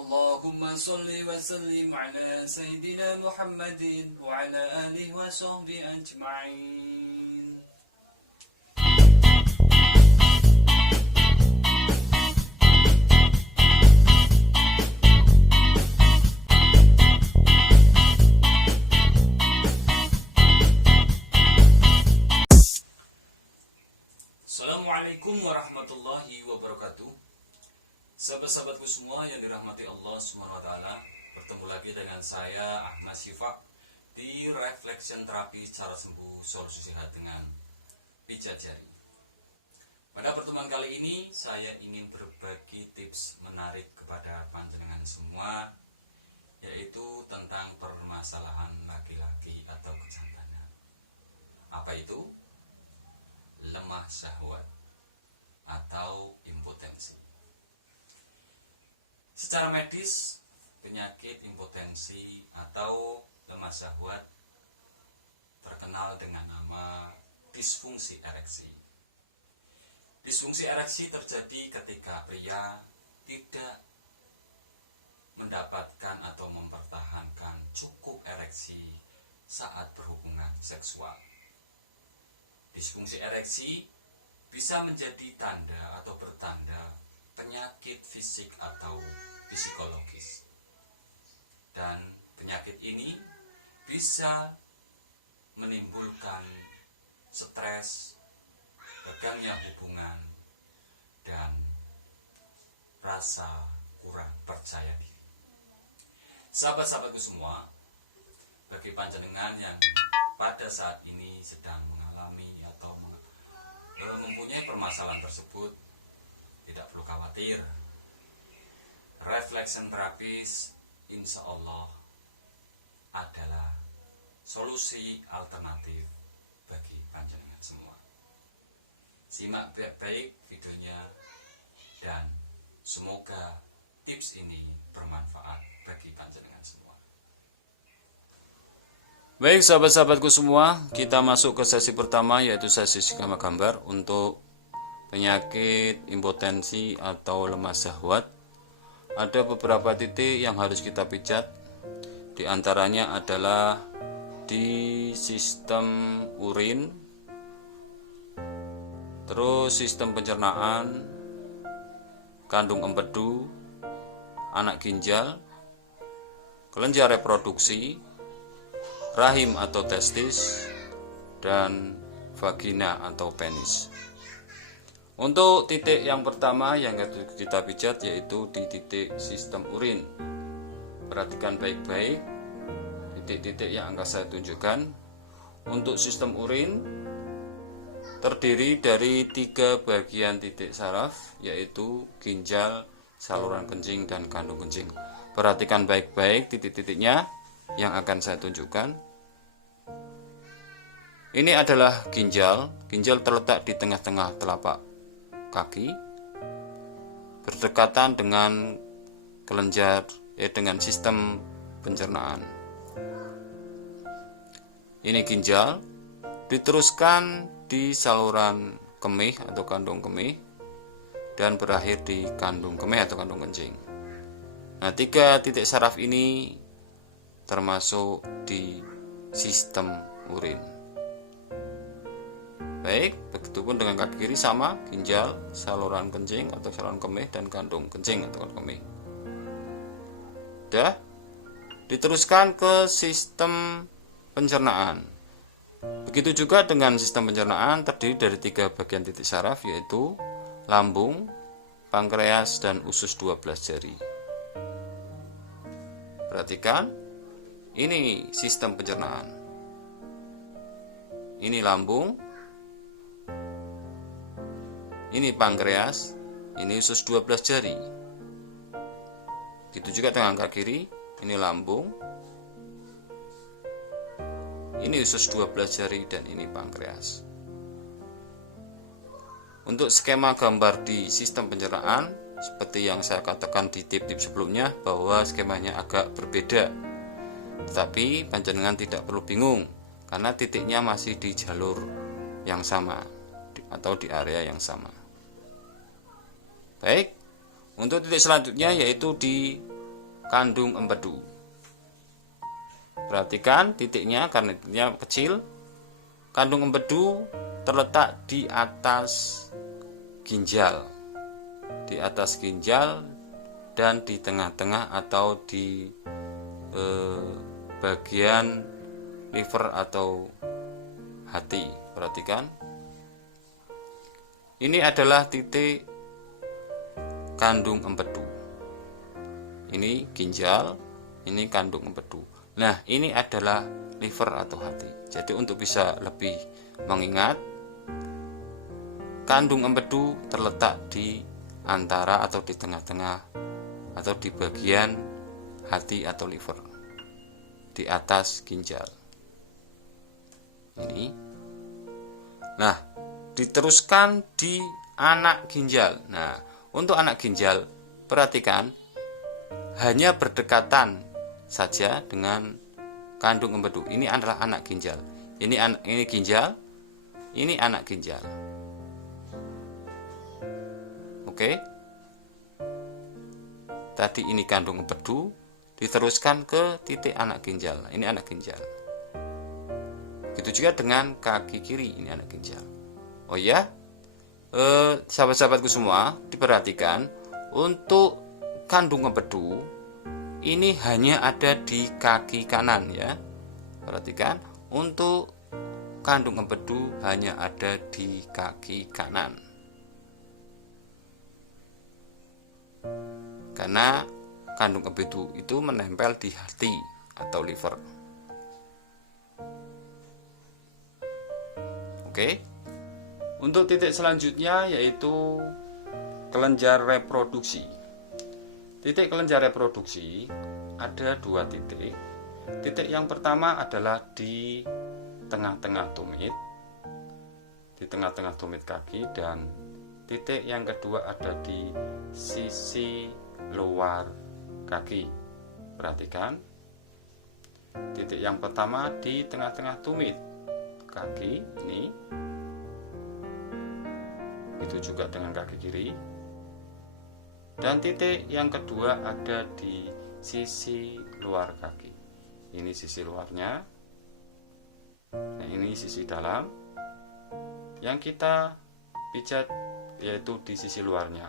Allahumma salli wa sallim ala Sayyidina Muhammadin wa ala alihi wa sahbihi ajma'in. Assalamualaikum warahmatullahi wabarakatuh. Sahabat-sahabatku semua yang dirahmati Allah Subhanahu wa taala, bertemu lagi dengan saya Ahmad Syifa di Reflection Terapi Cara Sembuh Solusi Sehat dengan Pijat Jari. Pada pertemuan kali ini saya ingin berbagi tips menarik kepada panjenengan semua, yaitu tentang permasalahan laki-laki atau kejantanan. Apa itu? Lemah syahwat atau impotensi. Secara medis, penyakit impotensi atau lemah syahwat terkenal dengan nama disfungsi ereksi. Disfungsi ereksi terjadi ketika pria tidak mendapatkan atau mempertahankan cukup ereksi saat berhubungan seksual. Disfungsi ereksi bisa menjadi tanda atau pertanda penyakit fisik atau psikologis. Dan penyakit ini bisa menimbulkan stres, gagangnya hubungan, dan rasa kurang percaya diri. Sahabat-sahabatku semua, bagi panjenengan yang pada saat ini sedang mengalami atau mempunyai permasalahan tersebut, tidak perlu khawatir. Reflection terapis insya Allah adalah solusi alternatif bagi panjenengan semua. Simak baik-baik videonya dan semoga tips ini bermanfaat bagi panjenengan semua. Baik sahabat-sahabatku semua, kita masuk ke sesi pertama, yaitu sesi skema gambar untuk penyakit impotensi atau lemah syahwat. Ada beberapa titik yang harus kita pijat. Di antaranya adalah di sistem urin, terus sistem pencernaan, kandung empedu, anak ginjal, kelenjar reproduksi, rahim atau testis, dan vagina atau penis. Untuk titik yang pertama yang kita pijat yaitu di titik sistem urin. Perhatikan baik-baik titik-titik yang akan saya tunjukkan. Untuk sistem urin terdiri dari 3 bagian titik saraf, yaitu ginjal, saluran kencing, dan kandung kencing. Perhatikan baik-baik titik-titiknya yang akan saya tunjukkan. Ini adalah ginjal. Ginjal terletak di tengah-tengah telapak kaki, berdekatan dengan kelenjar, dengan sistem pencernaan. Ini ginjal, diteruskan di saluran kemih atau kandung kemih, dan berakhir di kandung kemih atau kandung kencing. Nah, 3 titik saraf ini termasuk di sistem urin. Baik, begitupun dengan kaki kiri sama, ginjal, saluran kencing atau saluran kemih, dan kandung kencing atau kandung kemih. Sudah, diteruskan ke sistem pencernaan. Begitu juga dengan sistem pencernaan, terdiri dari 3 bagian titik saraf, yaitu lambung, pankreas, dan usus 12 jari. Perhatikan, ini sistem pencernaan. Ini lambung, ini pankreas, ini usus 12 jari. Begitu juga dengan kaki kiri, ini lambung, ini usus 12 jari, dan ini pankreas. Untuk skema gambar di sistem pencernaan, seperti yang saya katakan di tip-tip sebelumnya, bahwa skemanya agak berbeda. Tetapi panjenengan tidak perlu bingung, karena titiknya masih di jalur yang sama atau di area yang sama. Baik, untuk titik selanjutnya yaitu di kandung empedu. Perhatikan titiknya karena titiknya kecil. Kandung empedu terletak di atas ginjal. Di atas ginjal dan di tengah-tengah atau di bagian liver atau hati. Perhatikan. Ini adalah titik kandung empedu. Ini ginjal, ini kandung empedu. Nah, ini adalah liver atau hati. Jadi untuk bisa lebih mengingat, kandung empedu terletak di antara atau di tengah-tengah atau di bagian hati atau liver, di atas ginjal. Ini. Nah, diteruskan di anak ginjal. Nah, untuk anak ginjal, perhatikan hanya berdekatan saja dengan kandung empedu. Ini adalah anak ginjal. Ini ginjal, ini anak ginjal. Oke. Tadi ini kandung empedu, diteruskan ke titik anak ginjal. Ini anak ginjal. Begitu juga dengan kaki kiri, ini anak ginjal. Oh ya, sahabat-sahabatku semua, diperhatikan untuk kandung empedu ini hanya ada di kaki kanan ya. Perhatikan, untuk kandung empedu hanya ada di kaki kanan. Karena kandung empedu itu menempel di hati atau liver. Oke. Untuk titik selanjutnya yaitu kelenjar reproduksi. Titik kelenjar reproduksi ada dua titik. Titik yang pertama adalah di tengah-tengah tumit, di tengah-tengah tumit kaki, dan titik yang kedua ada di sisi luar kaki. Perhatikan, titik yang pertama di tengah-tengah tumit kaki ini. Itu juga dengan kaki kiri. Dan titik yang kedua ada di sisi luar kaki. Ini sisi luarnya. Nah, ini sisi dalam. Yang kita pijat yaitu di sisi luarnya.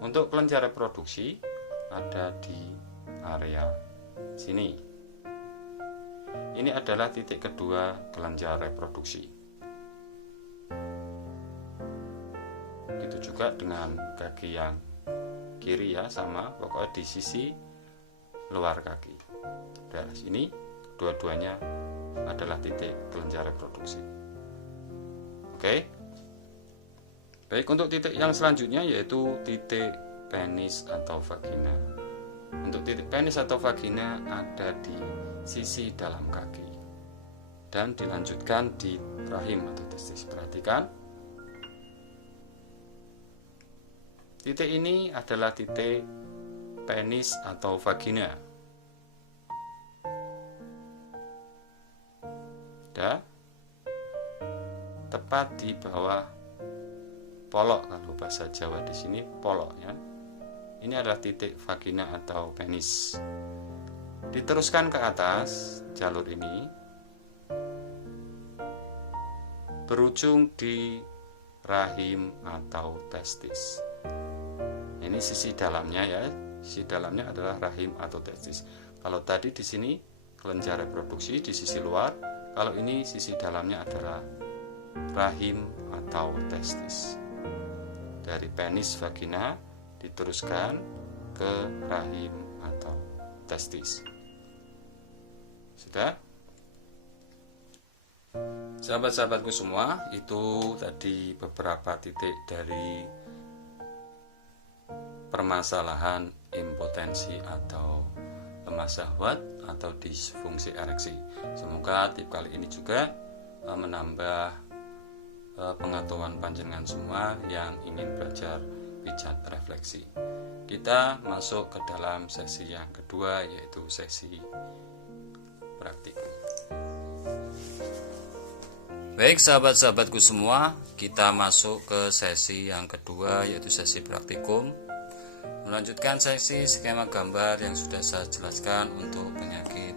Untuk kelenjar reproduksi ada di area sini. Ini adalah titik kedua kelenjar reproduksi. Begitu juga dengan kaki yang kiri ya, sama, pokoknya di sisi luar kaki. Daerah sini dua-duanya adalah titik kelenjar reproduksi. Oke. Baik, untuk titik yang selanjutnya yaitu titik penis atau vagina. Untuk titik penis atau vagina ada di sisi dalam kaki dan dilanjutkan di rahim atau testis. Perhatikan, titik ini adalah titik penis atau vagina. Dan tepat di bawah polok, kalau bahasa Jawa di sini polok ya. Ini adalah titik vagina atau penis. Diteruskan ke atas jalur ini berujung di rahim atau testis. Ini sisi dalamnya ya. Sisi dalamnya adalah rahim atau testis. Kalau tadi di sini kelenjar reproduksi di sisi luar, kalau ini sisi dalamnya adalah rahim atau testis. Dari penis vagina diteruskan ke rahim atau testis. Sudah? Sahabat-sahabatku semua, itu tadi beberapa titik dari permasalahan impotensi atau lemah syahwat atau disfungsi ereksi. Semoga tip kali ini juga menambah pengetahuan panjenengan semua yang ingin belajar pijat refleksi. Kita masuk ke dalam sesi yang kedua, yaitu sesi praktikum. Baik sahabat-sahabatku semua, kita masuk ke sesi yang kedua, yaitu sesi praktikum. Melanjutkan seksi skema gambar yang sudah saya jelaskan untuk penyakit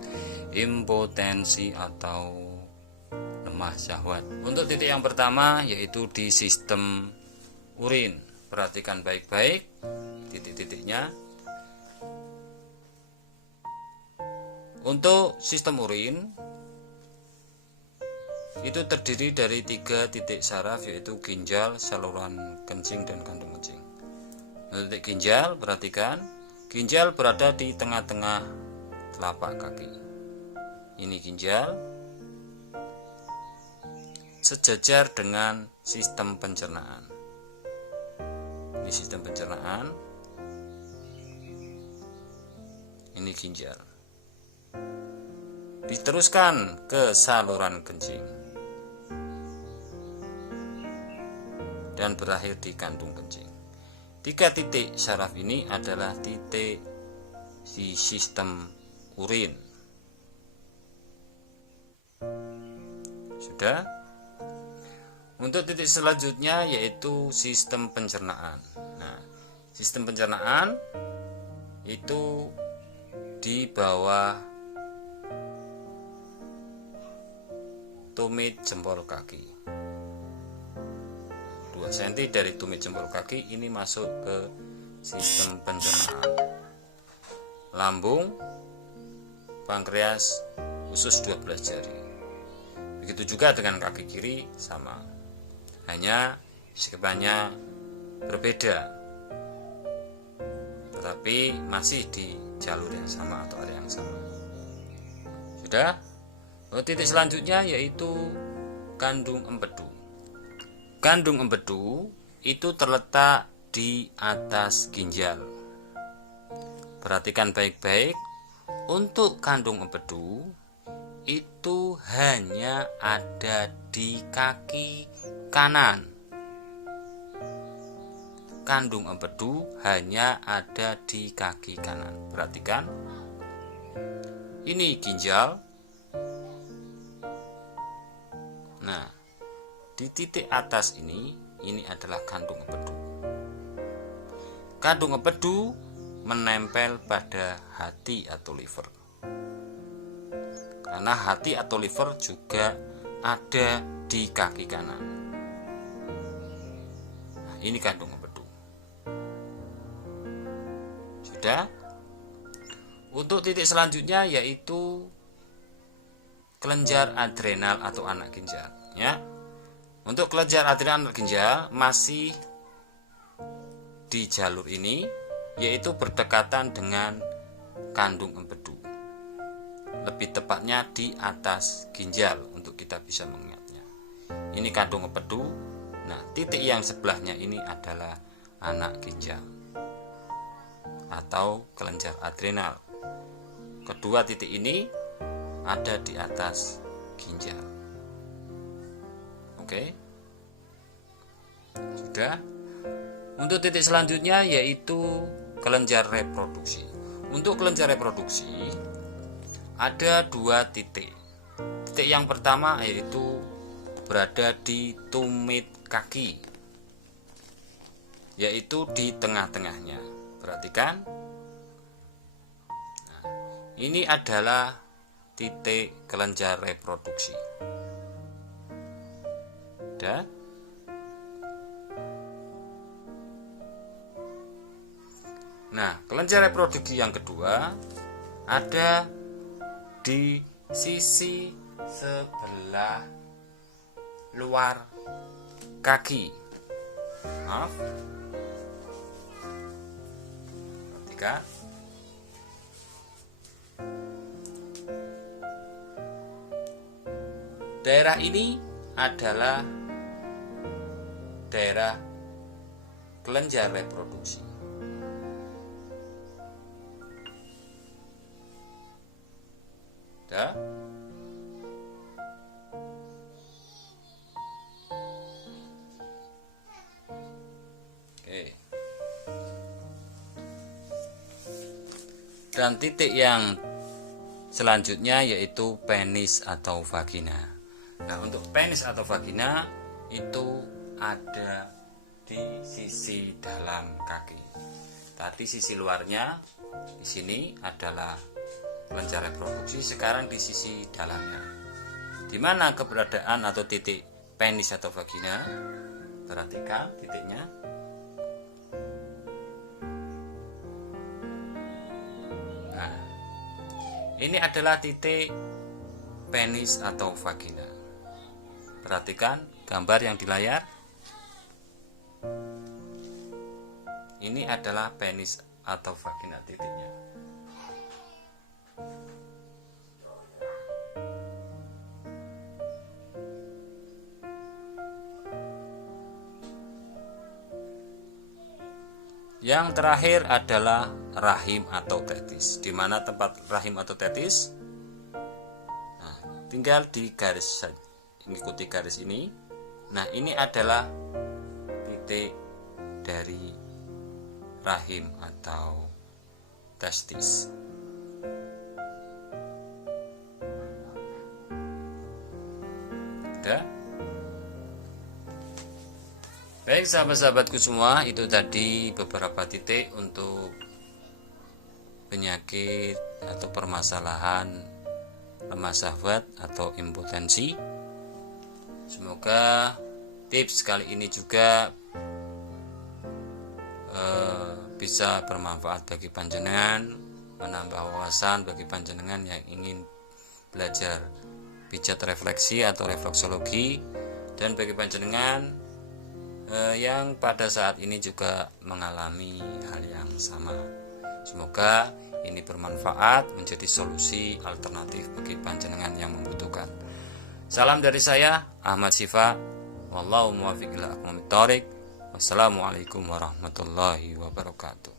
impotensi atau lemah syahwat. Untuk titik yang pertama yaitu di sistem urin. Perhatikan baik-baik titik-titiknya. Untuk sistem urin itu terdiri dari 3 titik saraf, yaitu ginjal, saluran kencing, dan kandung kencing. Titik ginjal, perhatikan, ginjal berada di tengah-tengah telapak kaki. Ini ginjal sejajar dengan sistem pencernaan. Ini sistem pencernaan. Ini ginjal. Diteruskan ke saluran kencing dan berakhir di kandung kencing. 3 titik saraf ini adalah titik di sistem urin. Sudah? Untuk titik selanjutnya yaitu sistem pencernaan. Nah, sistem pencernaan itu di bawah tumit jempol kaki. 2 cm dari tumit jempol kaki ini masuk ke sistem pencernaan. Lambung, pankreas, usus 12 jari. Begitu juga dengan kaki kiri sama. Hanya skemanya berbeda. Tetapi masih di jalur yang sama atau area yang sama. Sudah? Titik selanjutnya yaitu kandung empedu. Kandung empedu itu terletak di atas ginjal. Perhatikan baik-baik. Untuk kandung empedu itu hanya ada di kaki kanan. Kandung empedu hanya ada di kaki kanan. Perhatikan. Ini ginjal. Nah, di titik atas ini adalah kandung empedu. Kandung empedu menempel pada hati atau liver. Karena hati atau liver juga ada di kaki kanan. Nah, ini kandung empedu. Sudah? Untuk titik selanjutnya yaitu kelenjar adrenal atau anak ginjal, ya. Untuk kelenjar adrenal anak ginjal masih di jalur ini, yaitu berdekatan dengan kandung empedu. Lebih tepatnya di atas ginjal untuk kita bisa mengingatnya. Ini kandung empedu. Nah, titik yang sebelahnya ini adalah anak ginjal atau kelenjar adrenal. Kedua titik ini ada di atas ginjal. Oke. Sudah. Untuk titik selanjutnya yaitu kelenjar reproduksi. Untuk kelenjar reproduksi ada 2 titik. Titik yang pertama yaitu berada di tumit kaki, yaitu di tengah-tengahnya. Perhatikan. Nah, ini adalah titik kelenjar reproduksi. Sudah? Nah, kelenjar reproduksi yang kedua ada di sisi sebelah luar kaki. Maaf. Perhatikan. Daerah ini adalah daerah kelenjar reproduksi. Sudah? Oke. Dan titik yang selanjutnya yaitu penis atau vagina. Nah, untuk penis atau vagina itu ada di sisi dalam kaki. Tadi sisi luarnya di sini adalah kelenjar reproduksi, sekarang di sisi dalamnya. Di mana keberadaan atau titik penis atau vagina? Perhatikan titiknya. Nah, ini adalah titik penis atau vagina. Perhatikan gambar yang di layar. Ini adalah penis atau vagina titiknya. Yang terakhir adalah rahim atau testis. Di mana tempat rahim atau testis? Nah, tinggal di garis saja, mengikuti garis ini. Nah, ini adalah titik dari rahim atau testis. Udah? Baik sahabat-sahabatku semua, itu tadi beberapa titik untuk penyakit atau permasalahan lemah syahwat atau impotensi. Semoga tips kali ini juga bisa bermanfaat bagi panjenengan, menambah wawasan bagi panjenengan yang ingin belajar pijat refleksi atau refleksologi, dan bagi panjenengan yang pada saat ini juga mengalami hal yang sama. Semoga ini bermanfaat, menjadi solusi alternatif bagi panjenengan yang membutuhkan. Salam dari saya, Ahmad Syifa. Wallahu muwaffiq ila aqwamit thoriq. Wassalamualaikum warahmatullahi wabarakatuh.